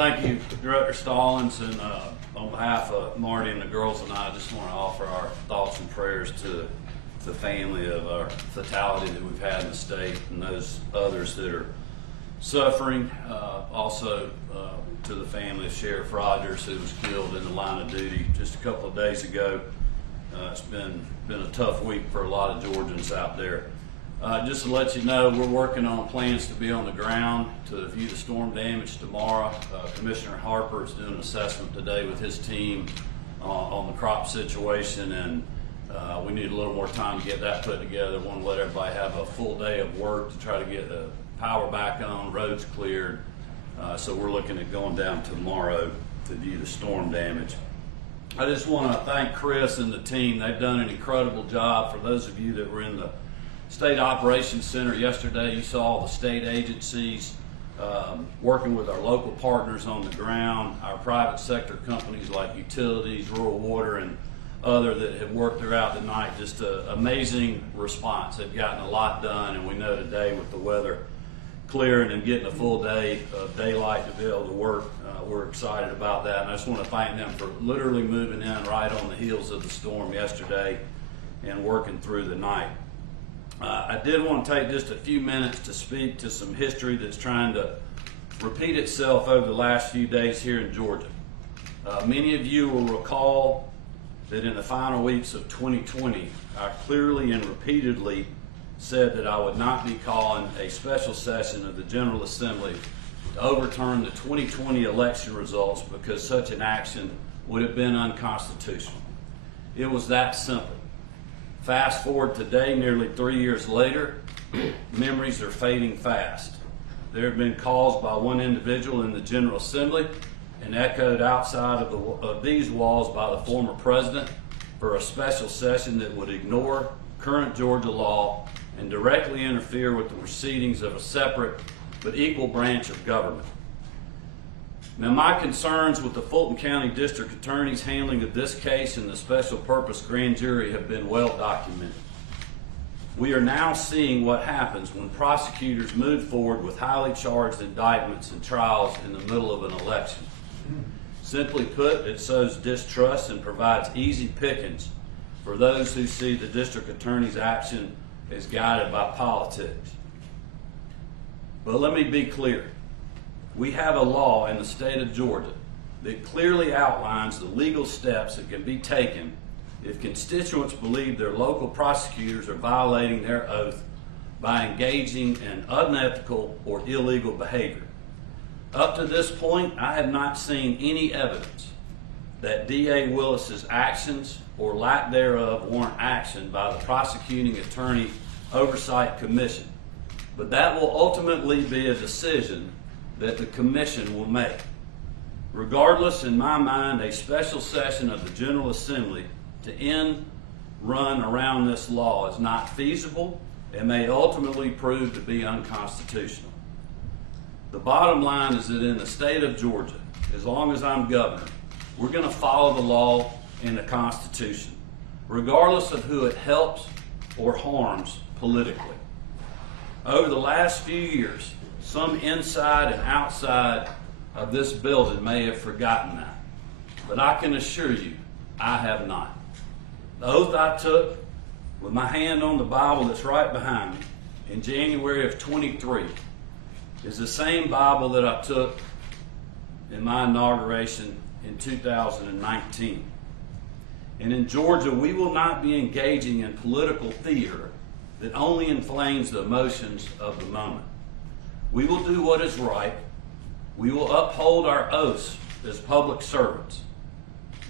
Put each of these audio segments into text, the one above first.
Thank you, Director Stallings, and on behalf of Marty and the girls and I just want to offer our thoughts and prayers to the family of our fatality that we've had in the state and those others that are suffering. Also to the family of Sheriff Rogers, who was killed in the line of duty just a couple of days ago. It's been a tough week for a lot of Georgians out there. Just to let you know, we're working on plans to be on the ground to view the storm damage tomorrow. Commissioner Harper is doing an assessment today with his team on the crop situation, and we need a little more time to get that put together. We want to let everybody have a full day of work to try to get the power back on, roads cleared. So we're looking at going down tomorrow to view the storm damage. I just want to thank Chris and the team. They've done an incredible job. For those of you that were in the State Operations Center yesterday, you saw the state agencies working with our local partners on the ground, our private sector companies like utilities, rural water, and other that have worked throughout the night. Just an amazing response. They've gotten a lot done, and we know today with the weather clearing and getting a full day of daylight to be able to work, we're excited about that. And I just want to thank them for literally moving in right on the heels of the storm yesterday and working through the night. I did want to take just a few minutes to speak to some history that's trying to repeat itself over the last few days here in Georgia. Many of you will recall that in the final weeks of 2020, I clearly and repeatedly said that I would not be calling a special session of the General Assembly to overturn the 2020 election results because such an action would have been unconstitutional. It was that simple. Fast forward today, nearly 3 years later, memories are fading fast. There have been calls by one individual in the General Assembly and echoed outside of these walls by the former president for a special session that would ignore current Georgia law and directly interfere with the proceedings of a separate but equal branch of government. Now, my concerns with the Fulton County District Attorney's handling of this case and the special purpose grand jury have been well documented. We are now seeing what happens when prosecutors move forward with highly charged indictments and trials in the middle of an election. Simply put, it sows distrust and provides easy pickings for those who see the district attorney's action as guided by politics. But let me be clear. We have a law in the state of Georgia that clearly outlines the legal steps that can be taken if constituents believe their local prosecutors are violating their oath by engaging in unethical or illegal behavior. Up to this point, I have not seen any evidence that D.A. Willis's actions or lack thereof warrant action by the Prosecuting Attorney Oversight Commission. But that will ultimately be a decision that the commission will make. Regardless, in my mind, a special session of the General Assembly to end run around this law is not feasible and may ultimately prove to be unconstitutional. The bottom line is that in the state of Georgia, as long as I'm governor, we're going to follow the law and the Constitution, regardless of who it helps or harms politically. Over the last few years, some inside and outside of this building may have forgotten that, but I can assure you, I have not. The oath I took with my hand on the Bible that's right behind me in January of 23 is the same Bible that I took in my inauguration in 2019. And in Georgia, we will not be engaging in political theater that only inflames the emotions of the moment. We will do what is right. We will uphold our oaths as public servants.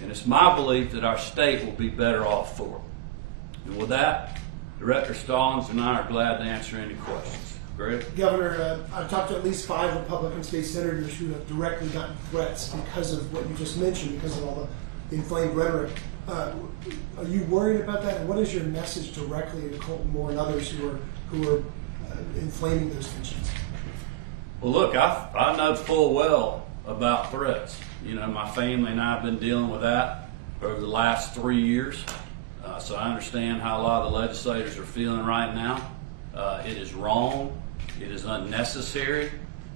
And it's my belief that our state will be better off for it. And with that, Director Stallings and I are glad to answer any questions. Greg? Governor, I've talked to at least 5 Republican state senators who have directly gotten threats because of what you just mentioned, because of all the inflamed rhetoric. Are you worried about that? And what is your message directly to Colton Moore and others who are inflaming those tensions? Well, look, I know full well about threats. You know, my family and I have been dealing with that over the last 3 years. So I understand how a lot of the legislators are feeling right now. It is wrong. It is unnecessary.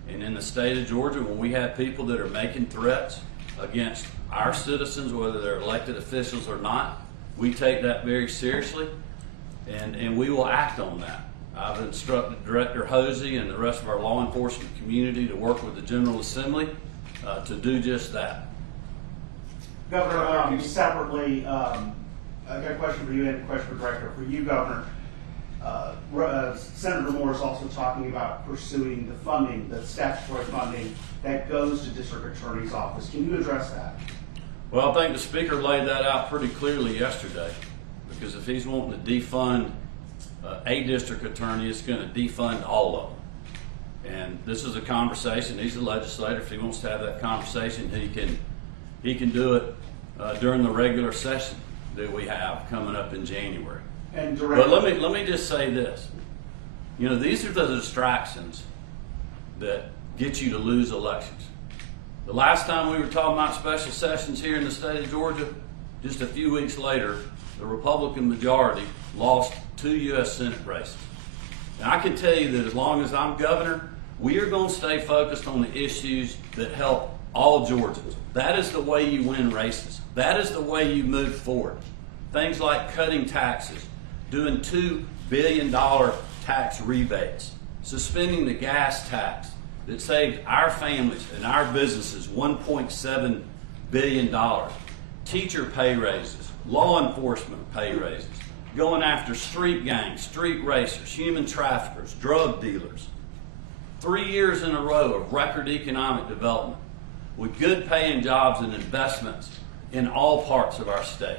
And in the state of Georgia, when we have people that are making threats against our citizens, whether they're elected officials or not, we take that very seriously, and we will act on that. I've instructed Director Hosey and the rest of our law enforcement community to work with the General Assembly to do just that. Governor, separately, I got a question for you and a question for Director. For you, Governor, Senator Moore is also talking about pursuing the funding, the statutory funding that goes to District Attorney's Office. Can you address that? Well, I think the Speaker laid that out pretty clearly yesterday, because if he's wanting to defund a district attorney, it's going to defund all of them. And this is a conversation. He's a legislator. If he wants to have that conversation, he can do it during the regular session that we have coming up in January. And But let me just say this. You know, these are the distractions that get you to lose elections. The last time we were talking about special sessions here in the state of Georgia, just a few weeks later, the Republican majority lost 2 U.S. Senate races. And I can tell you that as long as I'm governor, we are going to stay focused on the issues that help all Georgians. That is the way you win races. That is the way you move forward. Things like cutting taxes, doing $2 billion tax rebates, suspending the gas tax that saved our families and our businesses $1.7 billion, teacher pay raises, law enforcement pay raises, going after street gangs, street racers, human traffickers, drug dealers. 3 years in a row of record economic development with good paying jobs and investments in all parts of our state.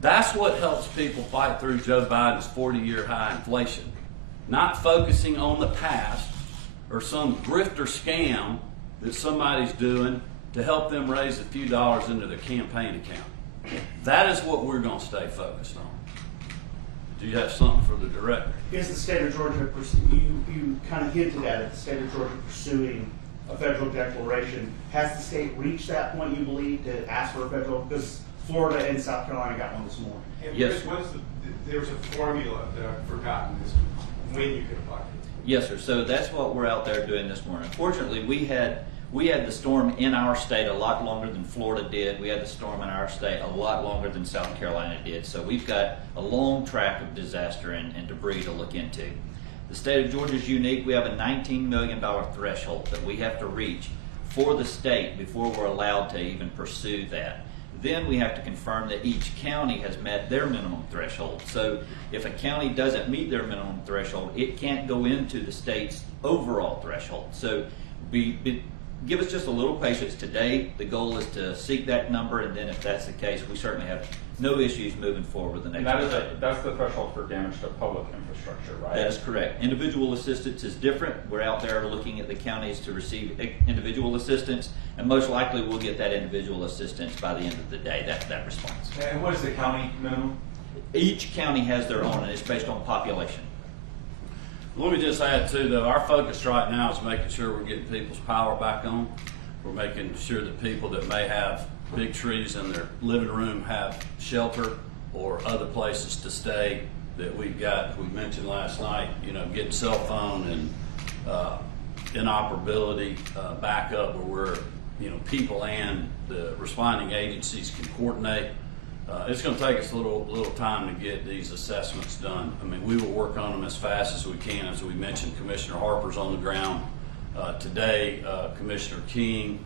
That's what helps people fight through Joe Biden's 40-year high inflation. Not focusing on the past or some grifter scam that somebody's doing to help them raise a few dollars into their campaign account. That is what we're going to stay focused on. Do you have something for the director? Is the state of Georgia, you kind of hinted at it, the state of Georgia pursuing a federal declaration. Has the state reached that point, you believe, to ask for a federal? Because Florida and South Carolina got one this morning. And Yes. There was a formula that I've forgotten is when you could apply. Yes, sir. So that's what we're out there doing this morning. Fortunately, we had the storm in our state a lot longer than Florida did. We had the storm in our state a lot longer than South Carolina did. So we've got a long track of disaster and debris to look into. The state of Georgia is unique. We have a $19 million threshold that we have to reach for the state before we're allowed to even pursue that. Then we have to confirm that each county has met their minimum threshold. So if a county doesn't meet their minimum threshold, it can't go into the state's overall threshold. So give us just a little patience today. The goal is to seek that number, and then if that's the case, we certainly have no issues moving forward with the next budget. That's the threshold for damage to public infrastructure, right? That is correct. Individual assistance is different. We're out there looking at the counties to receive individual assistance, and most likely we'll get that individual assistance by the end of the day, that response. And what is the county minimum? Each county has their own, and it's based on population. Let me just add too, though, our focus right now is making sure we're getting people's power back on. We're making sure that people that may have big trees in their living room have shelter or other places to stay that we've got. We mentioned last night, you know, getting cell phone and inoperability back up where we're, you know, people and the responding agencies can coordinate. It's going to take us a little time to get these assessments done. I mean, we will work on them as fast as we can. As we mentioned, Commissioner Harper's on the ground today. Commissioner King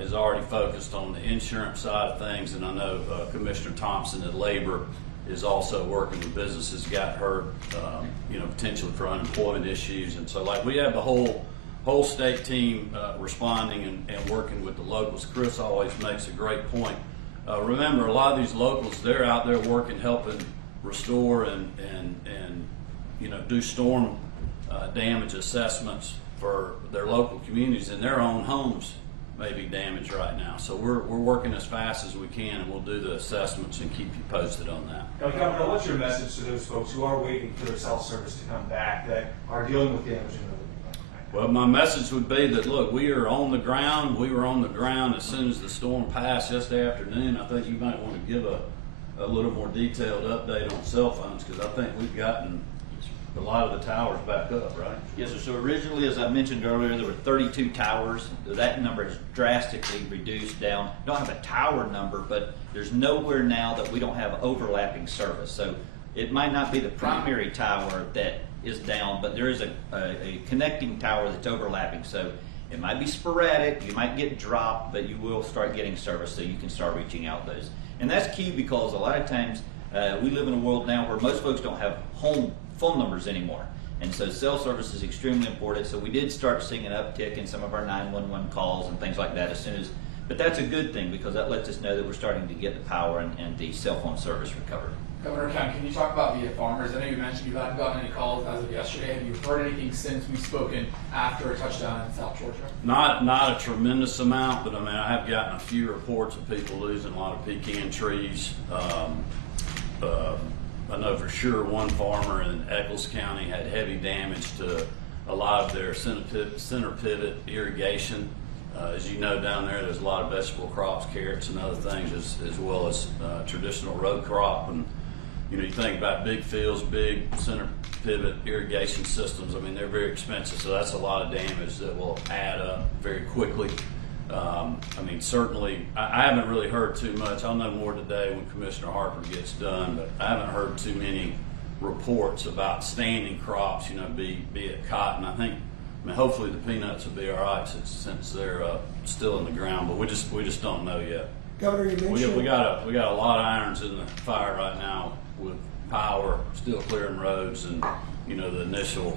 is already focused on the insurance side of things, and I know Commissioner Thompson at Labor is also working with businesses got hurt, you know, potentially for unemployment issues. And so, like, we have the whole state team responding and working with the locals. Chris always makes a great point. Remember, a lot of these locals, they're out there working, helping restore and you know, do storm damage assessments for their local communities, and their own homes may be damaged right now. So we're working as fast as we can, and we'll do the assessments and keep you posted on that. Now, Governor, what's your message to those folks who are waiting for their cell service to come back that are dealing with damage in their Well, my message would be that, look, we are on the ground. We were on the ground as soon as the storm passed yesterday afternoon. I think you might want to give a little more detailed update on cell phones, because I think we've gotten a lot of the towers back up, right? Yes, sir. So originally, as I mentioned earlier, there were 32 towers. That number has drastically reduced down. Don't have a tower number, but there's nowhere now that we don't have overlapping service. So it might not be the primary tower that is down, but there is a connecting tower that's overlapping. So it might be sporadic, you might get dropped, but you will start getting service, so you can start reaching out those. And that's key because a lot of times we live in a world now where most folks don't have home phone numbers anymore. And so cell service is extremely important. So we did start seeing an uptick in some of our 911 calls and things like that as soon as, but that's a good thing because that lets us know that we're starting to get the power and the cell phone service recovered. Governor Kemp, can you talk about the farmers? I know you mentioned you haven't gotten any calls as of yesterday. Have you heard anything since we've spoken after a touchdown in South Georgia? Not a tremendous amount, but I mean, I have gotten a few reports of people losing a lot of pecan trees. I know for sure one farmer in Eccles County had heavy damage to a lot of their center pivot irrigation. As you know, down there's a lot of vegetable crops, carrots and other things, as well as traditional row crop. And you think about big fields, big center pivot irrigation systems. I mean, they're very expensive, so that's a lot of damage that will add up very quickly. I mean, certainly, I haven't really heard too much. I'll know more today when Commissioner Harper gets done, but I haven't heard too many reports about standing crops, be it cotton. I mean, hopefully the peanuts will be all right since they're still in the ground, but we just don't know yet. Governor, you mentioned We got a lot of irons in the fire right now with power, still clearing roads, and the initial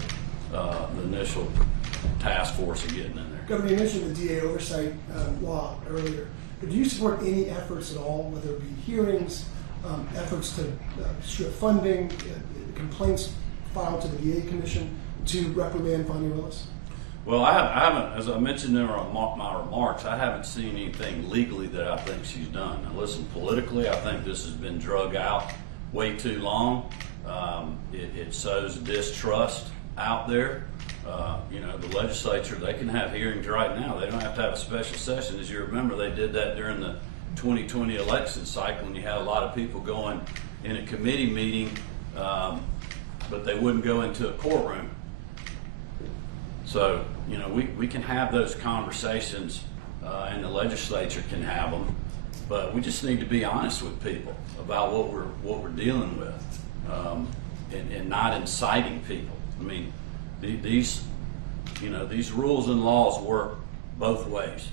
task force of getting in there. Governor, you mentioned the DA oversight law earlier. Do you support any efforts at all, whether it be hearings, efforts to strip funding, complaints filed to the DA Commission to reprimand Vonnie Willis? Well, I haven't, as I mentioned in my remarks, I haven't seen anything legally that I think she's done. Now, listen, politically, I think this has been drug out way too long. It sows distrust out there. The legislature, they can have hearings right now. They don't have to have a special session. As you remember, they did that during the 2020 election cycle when you had a lot of people going in a committee meeting, but they wouldn't go into a courtroom. So, we can have those conversations and the legislature can have them, but we just need to be honest with people about what we're dealing with and not inciting people. I mean, these rules and laws work both ways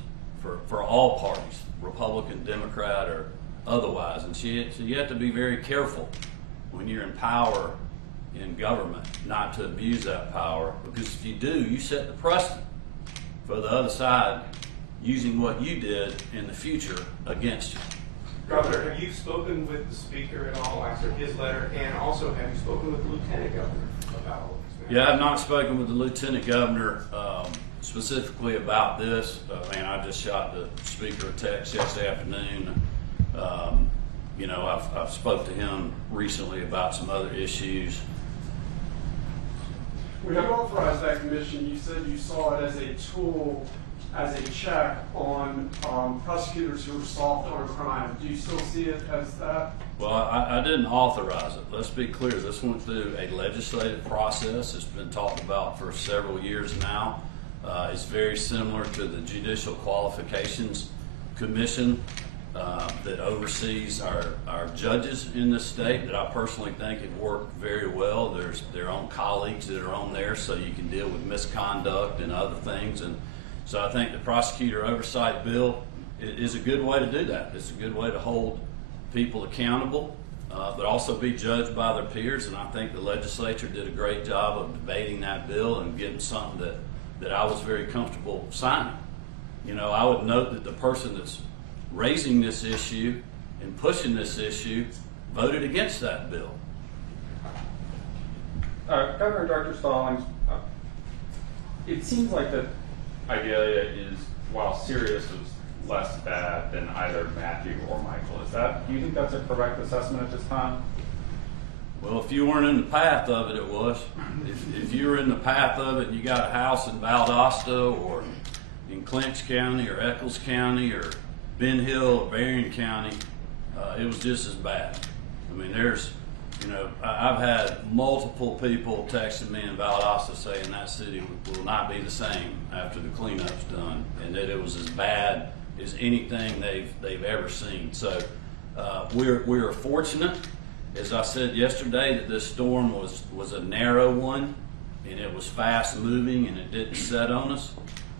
for all parties, Republican, Democrat, or otherwise. And so you have to be very careful when you're in power in government not to abuse that power, because if you do, you set the precedent for the other side using what you did in the future against you. Governor, have you spoken with the Speaker at all after his letter, and also have you spoken with the Lieutenant Governor about all this? Yeah, I've not spoken with the Lieutenant Governor specifically about this. I just shot the Speaker a text yesterday afternoon. I've spoke to him recently about some other issues. When you authorized that commission, you said you saw it as a tool, as a check on prosecutors who are soft on crime. Do you still see it as that? Well, I didn't authorize it. Let's be clear. This went through a legislative process. It's been talked about for several years now. It's very similar to the Judicial Qualifications Commission that oversees our judges in this state, that I personally think have worked very well. There's their own colleagues that are on there, so you can deal with misconduct and other things. And so I think the prosecutor oversight bill is a good way to do that. It's a good way to hold people accountable, but also be judged by their peers. And I think the legislature did a great job of debating that bill and getting something that I was very comfortable signing. I would note that the person that's raising this issue and pushing this issue voted against that bill. Governor Dr. Stallings, it seems like that Idalia is, while serious, is less bad than either Matthew or Michael. Do you think that's a correct assessment at this time? Well, if you weren't in the path of it, it was. If you were in the path of it and you got a house in Valdosta or in Clinch County or Eccles County or Ben Hill or Berrien County, it was just as bad. I mean, there's You know, I've had multiple people texting me in Valdosta saying that city will not be the same after the cleanup's done, and that it was as bad as anything they've ever seen. So we are fortunate, as I said yesterday, that this storm was a narrow one, and it was fast moving, and it didn't set on us.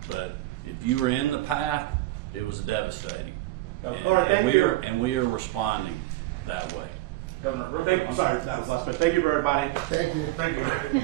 But if you were in the path, it was devastating. Laura, thank you. And we are responding that way. Governor, I'm sorry, that was last minute. Thank you, everybody. Thank you. Thank you.